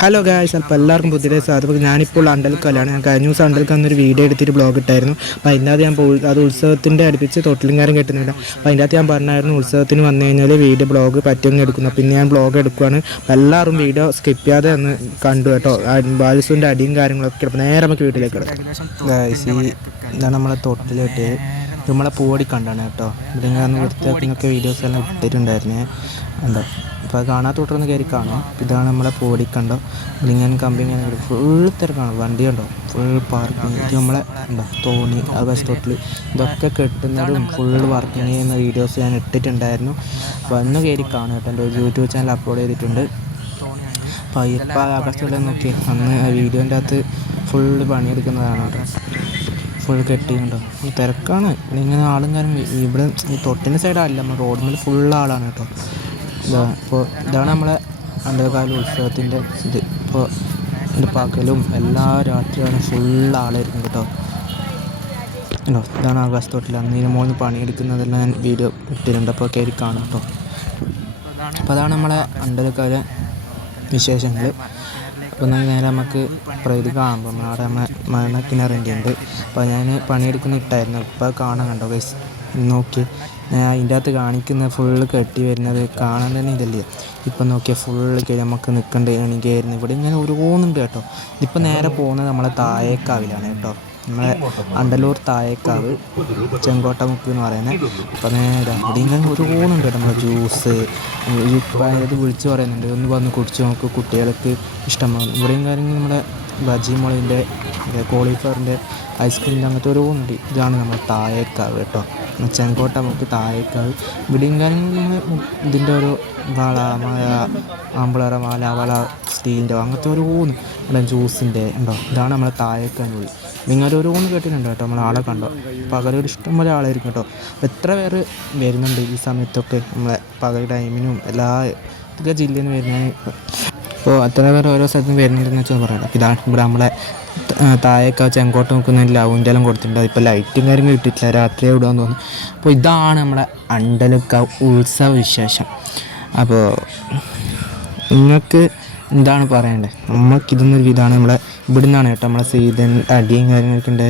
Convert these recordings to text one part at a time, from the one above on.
Hello guys, അപ്പോൾ എല്ലാവർക്കും പുതിയ സാധനം. ഞാനിപ്പോൾ അണ്ടൽക്കല്ലാണ്. ഞാൻ കഴിഞ്ഞ ദിവസം അണ്ടൽക്കന്നൊരു വീഡിയോ എടുത്തിട്ട് ബ്ലോഗ് ഇട്ടായിരുന്നു. അപ്പോൾ അതിൻ്റെ അകത്ത് ഞാൻ അത് ഉത്സവത്തിൻ്റെ അടുപ്പിച്ച് തൊട്ടിലുംകാരൻ കെട്ടുന്നുണ്ട്. അപ്പോൾ അതിൻ്റെ അകത്ത് ഞാൻ പറഞ്ഞായിരുന്നു ഉത്സവത്തിന് വന്നു കഴിഞ്ഞാൽ വീഡിയോ ബ്ലോഗ് പറ്റുമെന്ന് എടുക്കുന്നു. പിന്നെ ഞാൻ ബ്ലോഗ് എടുക്കുകയാണ്. എല്ലാവരും വീഡിയോ സ്കിപ്പ് ചെയ്യാതെ ഒന്ന് കണ്ടു കേട്ടോ. ബാലിസുവിൻ്റെ അടിയും കാര്യങ്ങളൊക്കെ. അപ്പോൾ നേരെ നമുക്ക് വീട്ടിലേക്ക് കിടക്കാം. ഗായ്സ്, ഇതാണ് നമ്മളെ തൊട്ടിൽ കെട്ടിയത്. നമ്മളെ പൂവടി കണ്ടാണ് കേട്ടോ. ഇവിടെ അന്ന് വൃത്തിയാക്കുന്നൊക്കെ വീഡിയോസ് എല്ലാം ഇട്ടിട്ടുണ്ടായിരുന്നേ. ഉണ്ടോ? അപ്പോൾ അത് കാണാത്ത തൊട്ടൊന്ന് കയറി കാണാം. ഇതാണ് നമ്മളെ പൂവടി കണ്ടോ. ഇങ്ങനെ കമ്പിങ്ങനെ ഫുൾ തിരക്കാണ്. വണ്ടി ഉണ്ടോ, ഫുൾ പാർക്കിങ്. ഇത് നമ്മളെ ഉണ്ടോ തോണി, ആ ബസ് തൊട്ടിൽ ഇതൊക്കെ കെട്ടുന്നതും ഫുൾ വർക്കിങ് ചെയ്യുന്ന വീഡിയോസ് ഞാൻ ഇട്ടിട്ടുണ്ടായിരുന്നു. അപ്പോൾ അന്ന് കയറി കാണാം കേട്ടോ. എൻ്റെ യൂട്യൂബ് ചാനൽ അപ്ലോഡ് ചെയ്തിട്ടുണ്ട്. അപ്പോൾ ഇപ്പോൾ ആകാശത്തോടെ നോക്കി അന്ന് ആ വീഡിയോൻ്റെ അകത്ത് ഫുള്ള് പണിയെടുക്കുന്നതാണ് കേട്ടോ. ഫുൾ കെട്ടിയുണ്ടോ, തിരക്കാണ്. ഇങ്ങനെ ആളും കാര്യം ഇവിടെ ഈ തൊട്ടിൻ്റെ സൈഡല്ല, നമ്മൾ റോഡ് മേൽ ഫുൾ ആളാണ് കേട്ടോ. ഇപ്പോൾ ഇതാണ് നമ്മളെ അണ്ടൽക്കാല ഉത്സവത്തിൻ്റെ ഇത്. ഇപ്പോൾ ഇതിൻ്റെ പകലും എല്ലാ രാത്രിയാണ് ഫുൾ ആളായിരിക്കും കേട്ടോ. ഉണ്ടോ, ഇതാണ് ആകാശത്തോട്ടിൽ അന്ന് ഇതിന് മുകളിൽ പണിയെടുക്കുന്നതെല്ലാം ഞാൻ വീഡിയോ ഇട്ടിട്ടുണ്ട്. അപ്പോൾ കയറി കാണാം കേട്ടോ. അപ്പോൾ അതാണ് നമ്മളെ അണ്ടൽക്കാല വിശേഷങ്ങൾ. അപ്പോൾ നേരെ നമുക്ക് ഇത് കാണുമ്പോൾ അവിടെ മരണക്കിണറിൻ്റെയുണ്ട്. അപ്പോൾ ഞാൻ പണിയെടുക്കുന്ന ഇട്ടായിരുന്നു. ഇപ്പോൾ കാണാൻ കണ്ടോ ഗൈസ്, നോക്കി ഞാൻ അതിൻ്റെ അകത്ത് കാണിക്കുന്ന ഫുള്ള് കെട്ടി വരുന്നത് കാണാൻ തന്നെ ഇതല്ലേ. ഇപ്പം നോക്കിയാൽ ഫുള്ള് നമുക്ക് നിൽക്കേണ്ടതാണെങ്കിൽ ആയിരുന്നു. ഇവിടെ ഇങ്ങനെ ഓരോന്നുണ്ട് കേട്ടോ. ഇതിപ്പോൾ നേരെ പോകുന്നത് നമ്മളെ താഴേക്കാവിലാണ് കേട്ടോ. നമ്മളെ അണ്ടലൂർ താഴേക്കാവ് ചെങ്കോട്ട മുക്ക് എന്ന് പറയുന്നത്. അപ്പോൾ നേരെ ഇവിടെ ഇങ്ങനെ ഓരോന്നുണ്ട് കേട്ടോ. നമ്മളെ ജ്യൂസ് ഇത് വിളിച്ച് പറയുന്നുണ്ട്, ഒന്ന് വന്ന് കുടിച്ച് നോക്ക്, കുട്ടികൾക്ക് ഇഷ്ടമാണ്. ഇവിടെയും കാര്യങ്ങൾ നമ്മുടെ ബജി മുളകിൻ്റെ കോളിഫ്ലവറിൻ്റെ ഐസ്ക്രീമിൻ്റെ അങ്ങനത്തെ ഓരോന്നുണ്ട്. ഇതാണ് നമ്മുടെ താഴേക്കാവ് കേട്ടോ. ചെങ്കോട്ട നമുക്ക് താഴേക്കാവ്. ഇവിടെയും കാര്യങ്ങൾ ഇതിൻ്റെ ഓരോ വള മല ആമ്പളറ മാല വള സ്റ്റീലിൻ്റെ അങ്ങനത്തെ ഓരോന്ന് ഇവിടെ ജ്യൂസിൻ്റെ ഉണ്ടോ. ഇതാണ് നമ്മളെ താഴേക്കാവിനുള്ളിൽ. നിങ്ങൾ ഓരോന്ന് കേട്ടിട്ടുണ്ട് കേട്ടോ. നമ്മൾ ആളെ കണ്ടോ, പകലൊരു ഇഷ്ടംപോലെ ആളായിരിക്കും കേട്ടോ. എത്ര പേര് വരുന്നുണ്ട് ഈ സമയത്തൊക്കെ നമ്മളെ പകൽ ടൈമിനും എല്ലാ ഇതൊക്കെ ജില്ലയിൽ നിന്ന് വരുന്നത്. അപ്പോൾ അത്ര പേര് ഓരോ സ്ഥലത്ത് നിന്ന് വരുന്നുണ്ടെന്ന് വെച്ചാൽ പറയാം. ഇതാണ് ഇവിടെ നമ്മളെ താഴേക്കാവ് ചെങ്കോട്ട നോക്കുന്ന ലൗൻ്റെ എല്ലാം കൊടുത്തിട്ടുണ്ട്. ഇപ്പോൾ ലൈറ്റും കാര്യങ്ങൾ കിട്ടിയിട്ടില്ല, രാത്രിയെ വിടുകയെന്ന് തോന്നുന്നു. അപ്പോൾ ഇതാണ് നമ്മളെ അണ്ടൽക്കാവ് ഉത്സവ വിശേഷം. അപ്പോൾ നിങ്ങൾക്ക് എന്താണ് പറയേണ്ടത്? നമുക്കിതൊന്നൊരു ഇതാണ് നമ്മളെ ഇവിടെ നിന്നാണ് കേട്ടോ നമ്മളെ സീതൻ അടിയും കാര്യങ്ങളൊക്കെ ഉണ്ട്.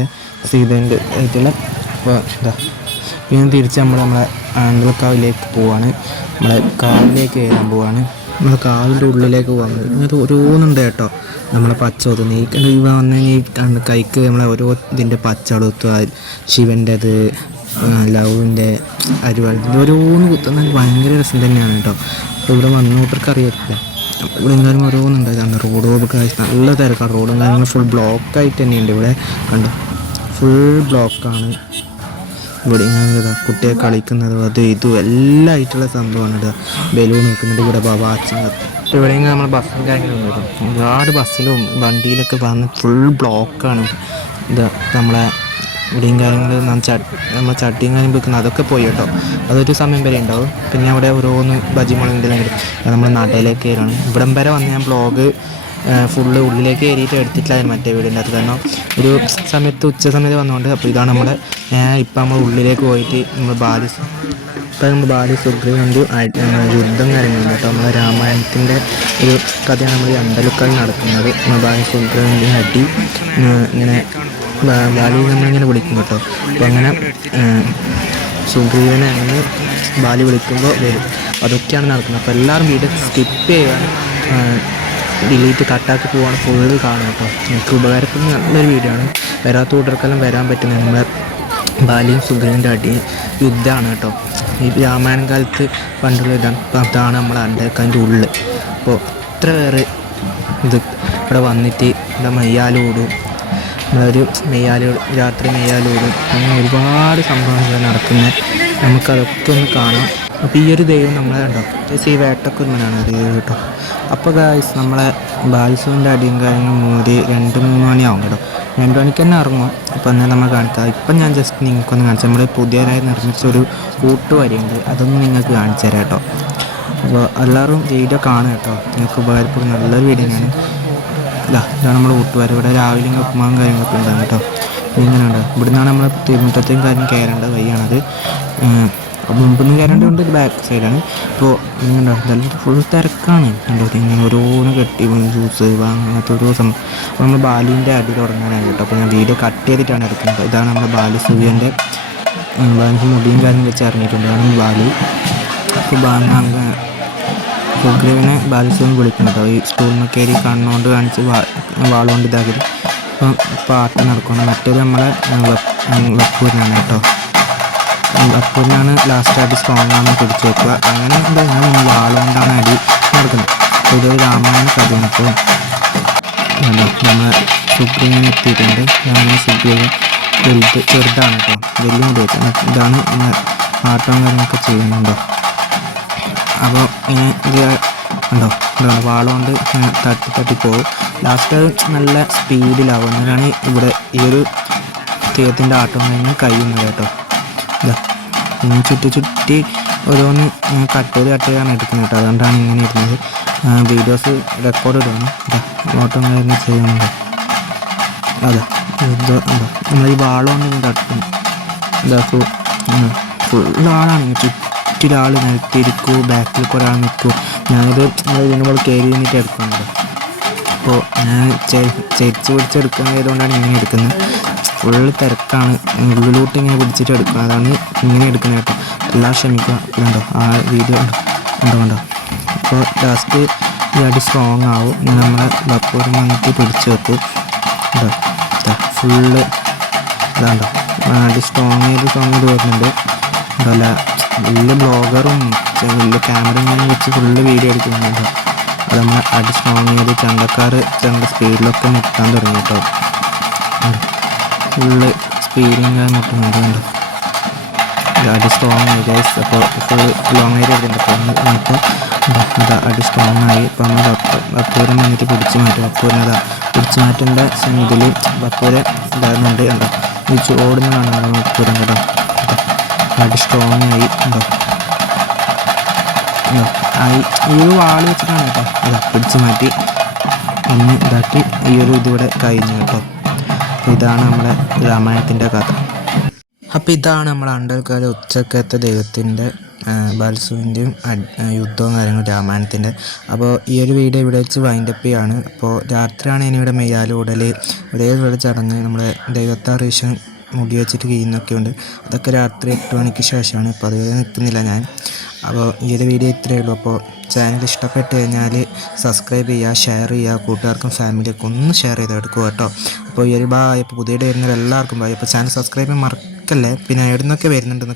സീതൻ്റെ ആയിട്ടുള്ള അപ്പോൾ ഇതാ പിന്നെ തിരിച്ച് നമ്മളെ അണ്ടൽക്കാവിലേക്ക് പോവാണ്. നമ്മളെ കാവിലേക്ക് കയറാൻ പോവാണ്. നമ്മളെ കാവിൻ്റെ ഉള്ളിലേക്ക് പോകുന്നത് ഇങ്ങനത്തെ ഓരോന്നുണ്ട് കേട്ടോ. നമ്മളെ പച്ച നീ വന്ന് ഈ കൈക്ക് നമ്മളെ ഓരോ ഇതിൻ്റെ പച്ച കൊടുത്തു, ശിവൻ്റെത്, ലവിൻ്റെ അരിവാളിൻ്റെ ഓരോന്ന് കുത്തുന്നത് ഭയങ്കര രസം തന്നെയാണ് കേട്ടോ. അപ്പോൾ ഇവിടെ വന്നോട്ടർക്ക് അറിയത്തില്ല. ഇവിടെ എന്തായാലും ഓരോന്നുണ്ട്. ഇതാണ് റോഡൊക്കെ നല്ല തിരക്കാണ്. റോഡും കാര്യങ്ങളും ഫുൾ ബ്ലോക്കായിട്ട് തന്നെയുണ്ട്. ഇവിടെ കണ്ടോ, ഫുൾ ബ്ലോക്കാണ്. ഇവിടെ ഇങ്ങനെ കുട്ടിയെ കളിക്കുന്നത് അത് ഇതും എല്ലാം ആയിട്ടുള്ള സംഭവമാണ്. ഇത് ബലൂൺ നിൽക്കുന്നുണ്ട്. ഇവിടെ വാച്ചിങ് ഇവിടെ ഇങ്ങനെ നമ്മൾ ബസ്സും കാര്യങ്ങളും കേട്ടോ. ഒരുപാട് ബസ്സിലും വണ്ടിയിലൊക്കെ വന്ന് ഫുൾ ബ്ലോക്കാണ്. ഇത് നമ്മളെ ഇവിടെയും കാര്യങ്ങൾ നമ്മൾ ചട്ടിയും കാര്യം വെക്കുന്നത് അതൊക്കെ പോയി കേട്ടോ. അതൊരു സമയം വരെ ഉണ്ടാവും. പിന്നെ അവിടെ ഓരോന്ന് ബജിമുളകിൻ്റെങ്കിലും നമ്മൾ നടയിലേക്ക് കയറാണ്. ഇവിടം വരെ വന്ന് ഞാൻ ബ്ലോഗ് ഫുള്ള് ഉള്ളിലേക്ക് കയറിയിട്ട് എടുത്തിട്ടില്ലായിരുന്നു മറ്റേ വീടിൻ്റെ അകത്ത്. കാരണം ഒരു സമയത്ത് ഉച്ച സമയത്ത് വന്നുകൊണ്ട്. അപ്പോൾ ഇതാണ് നമ്മുടെ ഇപ്പം നമ്മൾ ഉള്ളിലേക്ക് പോയിട്ട് നമ്മൾ ഇപ്പം നമ്മൾ ബാലി സുഗ്രീവൻ്റെ യുദ്ധം കാര്യങ്ങളുണ്ട് കേട്ടോ. നമ്മളെ രാമായണത്തിൻ്റെ ഒരു കഥയാണ് നമ്മൾ ഈ അണ്ടൽക്കാവിൽ നടക്കുന്നത്. ബാലി സുഗ്രീവൻ്റെ അടി ഇങ്ങനെ ബാലി നമ്മളിങ്ങനെ വിളിക്കും കേട്ടോ. അപ്പോൾ അങ്ങനെ സുഗ്രീവനെ അങ്ങനെ ബാലി വിളിക്കുമ്പോൾ വരും. അതൊക്കെയാണ് നടക്കുന്നത്. അപ്പോൾ എല്ലാവരും വീഡിയോ സ്കിപ്പ് ചെയ്യുക, ഡിലീറ്റ് കട്ടാക്കി പോവാണ്, ഫുള്ള് കാണും കേട്ടോ. എനിക്ക് ഉപകാരപ്പെടുന്ന നല്ലൊരു വീഡിയോ ആണ്. വരാത്ത കൂട്ടർക്കെല്ലാം വരാൻ പറ്റുന്നത് നമ്മളെ ബാലിയും സുഗ്രീവൻ്റെ അടി യുദ്ധമാണ് കേട്ടോ. ഈ രാമായണ കാലത്ത് പണ്ടുള്ള ഇതാണ്. അപ്പോൾ അതാണ് നമ്മളെ അണ്ടൽക്കാവിൻ്റെ ഉള്ളിൽ. അപ്പോൾ ഇത്ര പേര് ഇത് ഇവിടെ വന്നിട്ട് ഇവിടെ മെയ്യാലോടും, നമ്മളൊരു രാത്രി മെയ്യാലോടും അങ്ങനെ ഒരുപാട് സംഭവങ്ങൾ നടക്കുന്നത്. നമുക്കതൊക്കെ ഒന്ന് കാണാം. അപ്പോൾ ഈ ഒരു ദൈവം നമ്മളെ കണ്ടോ, ഈ വേട്ടക്കുരുമനാണ് ദൈവം കേട്ടോ. അപ്പോൾ ഗായ്സ് നമ്മളെ ബാലിസുവിൻ്റെ അടിയും കാര്യങ്ങളും 2-3 മണിയാവും കേട്ടോ. 2 മണിക്ക് തന്നെ ഇറങ്ങും. അപ്പോൾ എന്നാൽ നമ്മൾ കാണിക്കാം. ഇപ്പം ഞാൻ ജസ്റ്റ് നിങ്ങൾക്കൊന്ന് കാണിച്ചു. നമ്മൾ പുതിയതായി നിർമ്മിച്ച ഒരു കൂട്ടുവരിയുണ്ട്, അതൊന്നും നിങ്ങൾക്ക് കാണിച്ചു തരാം കേട്ടോ. അപ്പോൾ എല്ലാവരും വീഡിയോ കാണുക കേട്ടോ. നിങ്ങൾക്ക് ഉപകാരപ്പെടുന്ന നല്ലൊരു വീഡിയോ തന്നെയാണ്. ഇതാണ് നമ്മൾ കൂട്ടുകാർ. ഇവിടെ രാവിലെ ഉപ്പുമാവും കാര്യങ്ങളൊക്കെ ഉണ്ടാകും കേട്ടോ. ഇങ്ങനെയുണ്ട്. ഇവിടെ നിന്നാണ് നമ്മൾ തിരുമുറ്റത്തെയും കാര്യം കയറേണ്ട വഴിയാണത്. മുമ്പിൽ നിന്ന് കയറേണ്ടതുകൊണ്ട് ബാക്ക് സൈഡാണ്. അപ്പോൾ ഇങ്ങനെ ഇതെല്ലാം ഫുൾ തിരക്കാണ്. കണ്ടോ ഇങ്ങനെ ഓരോന്ന് കെട്ടി ജ്യൂസ് അങ്ങനത്തെ ഓരോ സംഭവം. അപ്പോൾ നമ്മൾ ബാലുവിൻ്റെ അടി തുടങ്ങാനാണ് കേട്ടോ. അപ്പോൾ ഞാൻ വീഡിയോ കട്ട് ചെയ്തിട്ടാണ് എടുക്കുന്നത്. ഇതാണ് നമ്മുടെ ബാലു സൂര്യൻ്റെ മുടിയും കാര്യം വെച്ച് ഇറങ്ങിയിട്ടുണ്ട്. അതാണ് ബാലു. അപ്പോൾ സുഗ്രീവനെ ബാലുസൂര്യൻ വിളിക്കുന്നത് ഈ സ്കൂളിൽ കയറി കണ്ണുകൊണ്ട് കാണിച്ച് വാളുകൊണ്ട് ഇതാക്കിയത്. അപ്പം പാട്ട് നടക്കണം. മറ്റേത് നമ്മളെ വപ്പൂരിനാണ് കേട്ടോ. വപ്പൂരിനാണ് ലാസ്റ്റ് അടി സ്ട്രോങ് ആണ് പിടിച്ചു വെക്കുക. അങ്ങനെ ഞാൻ വാളുകൊണ്ടാണ് അടി നടക്കുന്നത്. അപ്പോൾ ഇതൊരു രാമായണ കഥയാണ്. അപ്പോൾ നമ്മളെ സുഗ്രീവനെ എത്തിയിട്ടുണ്ട്. നമ്മളെ സുഗ്രീവൻ ചെറുതാണ് കേട്ടോ. വലിയ മുടി വെച്ചാൽ ഇതാണ് ആട്ടവും കാര്യങ്ങളൊക്കെ ചെയ്യുന്നുണ്ടോ. അപ്പോൾ ഇങ്ങനെ ഇത് ഉണ്ടോ എന്താണ് വാളുകൊണ്ട് തട്ടി പോകും. ലാസ്റ്റ് നല്ല സ്പീഡിലാവും. അങ്ങനെയാണ് ഇവിടെ ഈ ഒരു തെയ്യത്തിൻ്റെ ആട്ടം കഴിഞ്ഞ് കഴിയുന്നത് കേട്ടോ. ഇതാ ഇങ്ങനെ ചുറ്റി ഓരോന്ന് കട്ട് ചെയ്താണ് എടുക്കുന്നത് കേട്ടോ. അതുകൊണ്ടാണ് ഇങ്ങനെ ഇരുന്നത്. വീഡിയോസ് റെക്കോർഡ് ഇടുകയാണ്. ഇതാ ഓട്ടം കഴിഞ്ഞ് ചെയ്യുന്നുണ്ട്. അതെ ഇത് ഉണ്ടോ നമ്മൾ ഈ വാളുകൊണ്ട് ഇങ്ങനെ തട്ടും. ഇതാ ഫുള്ളാളാണ് ചുറ്റിലാൾ നിലത്തിരിക്കൂ. ബാക്കിൽ ഒരാൾ നിൽക്കൂ. ഞാനിത് നമ്മൾ കയറി നിന്നിട്ട് എടുക്കുന്നത്. അപ്പോൾ ഞാൻ ചെരിച്ച് പിടിച്ചെടുക്കുന്നതുകൊണ്ടാണ് ഇങ്ങനെ എടുക്കുന്നത്. ഫുള്ള് തിരക്കാണ്. ഉള്ളിലോട്ട് ഇങ്ങനെ പിടിച്ചിട്ട് എടുക്കുക. അതാണ് ഇങ്ങനെ എടുക്കുന്നത് കേട്ടോ. എല്ലാം ക്ഷമിക്കുക. ഇതുണ്ടോ ആ വീഡിയോ കണ്ടോ. അപ്പോൾ ലാസ്റ്റ് ഈ അടി സ്ട്രോങ് ആവും. നമ്മളെ വപ്പൂരിൽ വന്നിട്ട് പിടിച്ച് വെക്കും. കേട്ടോ ഫുള്ള് ഇതാണ്ടോ അടി സ്ട്രോങ് ചെയ്ത് വരുന്നുണ്ട്. അതല്ല വലിയ ബ്ലോഗറും വലിയ ക്യാമറയും വെച്ച് ഫുള്ള് വീഡിയോ എടുക്കുന്നുണ്ട്. അത് നമ്മൾ അടി സ്ട്രോങ് ചെയ്ത് ചണ്ട സ്പീഡിലൊക്കെ മുട്ടാൻ തുടങ്ങി കേട്ടോ. ഫുള്ള് സ്പീഡിലും മുട്ടുന്നുണ്ട്. കണ്ടോ അടി സ്ട്രോങ് ആയി ഗൈസ്. അപ്പോൾ ഫുൾ ലോങ് ഏരിയ എടുത്തിട്ടുണ്ട്. അപ്പോൾ അതാ അടി സ്ട്രോങ് ആയി. ഇപ്പോൾ നമ്മൾ വപ്പൂരം വന്നിട്ട് പിടിച്ച് മാറ്റും. വപ്പൂരിനതാ പിടിച്ച് മാറ്റേണ്ട ഇതിൽ വപ്പൂരെ ഇതാകുന്നുണ്ട്. കണ്ടോ ഈ ഓടുന്നതാണ് വപ്പൂരം കേട്ടോ. അടി സ്ട്രോങ് ആയി. ഉണ്ടോ ഈ ഒരു വാള് വെച്ചിട്ടാണ് കേട്ടോ. ഇതാ പിടിച്ച് മാറ്റി ഒന്ന് ഇതാക്കി ഈ ഒരു ഇതിവിടെ കഴിഞ്ഞു കേട്ടോ. അപ്പോൾ ഇതാണ് നമ്മുടെ രാമായണത്തിൻ്റെ കഥ. അപ്പോൾ ഇതാണ് നമ്മുടെ അണ്ടൽക്കാല ഉച്ചക്കത്തെ ദൈവത്തിൻ്റെ ബാലസുവിൻ്റെയും യുദ്ധവും കാര്യങ്ങളും രാമായണത്തിൻ്റെ. അപ്പോൾ ഈ ഒരു വീഡിയോ ഇവിടെ വെച്ച് വൈൻഡപ്പ് ചെയ്യാണ്. അപ്പോൾ രാത്രിയാണ് ഇനിയുടെ മെയ്യാലൂടൽ ഇതേപോലെ ചടങ്ങ് നമ്മുടെ ദൈവത്താറീഷൻ മുടി വെച്ചിട്ട് ചെയ്യുന്നൊക്കെ ഉണ്ട്. അതൊക്കെ രാത്രി 8 മണിക്ക് ശേഷമാണ്. അപ്പോൾ അതുവരെ നിൽക്കുന്നില്ല ഞാൻ. അപ്പോൾ ഈ ഒരു വീഡിയോ ഇത്രയേ ഉള്ളൂ. അപ്പോൾ ചാനൽ ഇഷ്ടപ്പെട്ട് കഴിഞ്ഞാൽ സബ്സ്ക്രൈബ് ചെയ്യുക, ഷെയർ ചെയ്യുക, കൂട്ടുകാർക്കും ഫാമിലിയൊക്കെ ഒന്ന് ഷെയർ ചെയ്ത് എടുക്കുക കേട്ടോ. അപ്പോൾ ഈ ഒരു ബായ്. ഇപ്പോൾ പുതിയ വരുന്നവർ എല്ലാവർക്കും ബായ്. അപ്പോൾ ചാനൽ സബ്സ്ക്രൈബ് ചെയ്യാൻ മറക്കല്ലേ. പിന്നെ എവിടെ നിന്നൊക്കെ വരുന്നുണ്ടെന്ന്